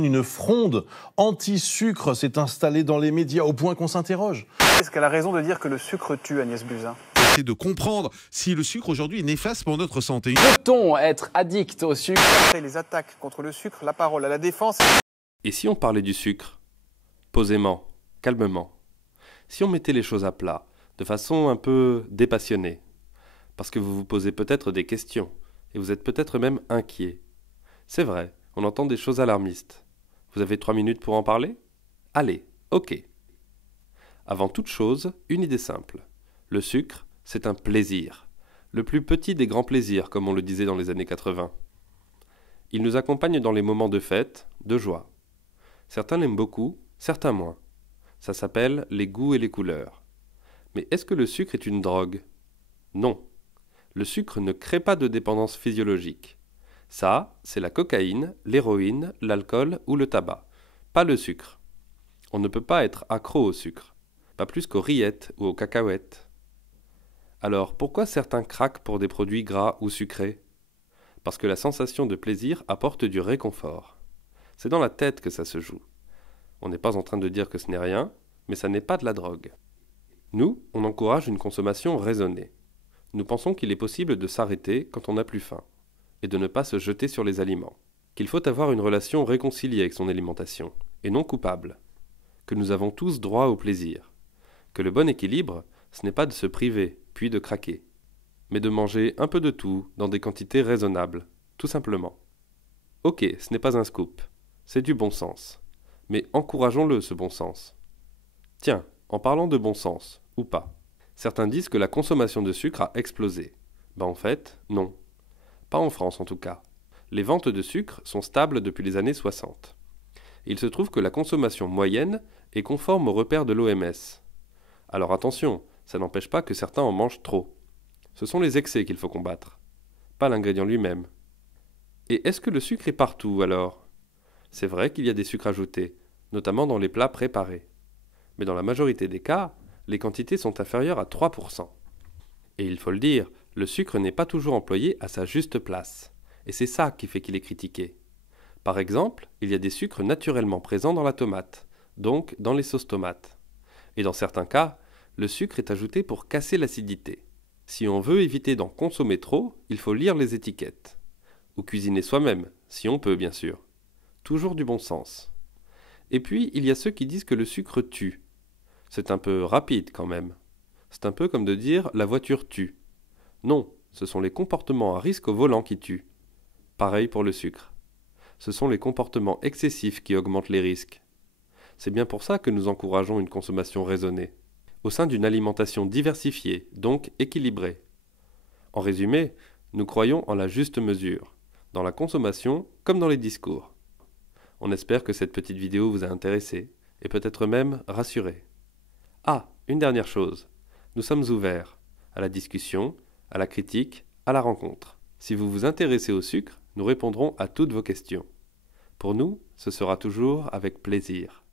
Une fronde anti-sucre s'est installée dans les médias au point qu'on s'interroge. Est-ce qu'elle a raison de dire que le sucre tue, Agnès Buzyn? C'est de comprendre si le sucre aujourd'hui est néfaste pour notre santé. Peut-on être addict au sucre? Après les attaques contre le sucre, la parole à la défense. Et si on parlait du sucre? Posément, calmement. Si on mettait les choses à plat, de façon un peu dépassionnée. Parce que vous vous posez peut-être des questions, et vous êtes peut-être même inquiet. C'est vrai, on entend des choses alarmistes. Vous avez 3 minutes pour en parler? Allez, ok. Avant toute chose, une idée simple. Le sucre, c'est un plaisir. Le plus petit des grands plaisirs, comme on le disait dans les années 80. Il nous accompagne dans les moments de fête, de joie. Certains l'aiment beaucoup, certains moins. Ça s'appelle les goûts et les couleurs. Mais est-ce que le sucre est une drogue? Non. Le sucre ne crée pas de dépendance physiologique. Ça, c'est la cocaïne, l'héroïne, l'alcool ou le tabac. Pas le sucre. On ne peut pas être accro au sucre. Pas plus qu'aux rillettes ou aux cacahuètes. Alors, pourquoi certains craquent pour des produits gras ou sucrés? Parce que la sensation de plaisir apporte du réconfort. C'est dans la tête que ça se joue. On n'est pas en train de dire que ce n'est rien, mais ça n'est pas de la drogue. Nous, on encourage une consommation raisonnée. Nous pensons qu'il est possible de s'arrêter quand on n'a plus faim, et de ne pas se jeter sur les aliments. Qu'il faut avoir une relation réconciliée avec son alimentation, et non coupable. Que nous avons tous droit au plaisir. Que le bon équilibre, ce n'est pas de se priver, puis de craquer, mais de manger un peu de tout, dans des quantités raisonnables, tout simplement. Ok, ce n'est pas un scoop, c'est du bon sens. Mais encourageons-le, ce bon sens. Tiens, en parlant de bon sens, ou pas. Certains disent que la consommation de sucre a explosé. Ben en fait, non. Pas en France en tout cas. Les ventes de sucre sont stables depuis les années 60. Il se trouve que la consommation moyenne est conforme aux repères de l'OMS. Alors attention, ça n'empêche pas que certains en mangent trop. Ce sont les excès qu'il faut combattre, pas l'ingrédient lui-même. Et est-ce que le sucre est partout alors? C'est vrai qu'il y a des sucres ajoutés, notamment dans les plats préparés. Mais dans la majorité des cas, les quantités sont inférieures à 3%. Et il faut le dire, le sucre n'est pas toujours employé à sa juste place. Et c'est ça qui fait qu'il est critiqué. Par exemple, il y a des sucres naturellement présents dans la tomate, donc dans les sauces tomates. Et dans certains cas, le sucre est ajouté pour casser l'acidité. Si on veut éviter d'en consommer trop, il faut lire les étiquettes. Ou cuisiner soi-même, si on peut bien sûr. Toujours du bon sens. Et puis, il y a ceux qui disent que le sucre tue. C'est un peu rapide quand même. C'est un peu comme de dire la voiture tue. Non, ce sont les comportements à risque au volant qui tuent. Pareil pour le sucre. Ce sont les comportements excessifs qui augmentent les risques. C'est bien pour ça que nous encourageons une consommation raisonnée, au sein d'une alimentation diversifiée, donc équilibrée. En résumé, nous croyons en la juste mesure, dans la consommation comme dans les discours. On espère que cette petite vidéo vous a intéressé, et peut-être même rassuré. Ah, une dernière chose, nous sommes ouverts à la discussion, à la critique, à la rencontre. Si vous vous intéressez au sucre, nous répondrons à toutes vos questions. Pour nous, ce sera toujours avec plaisir.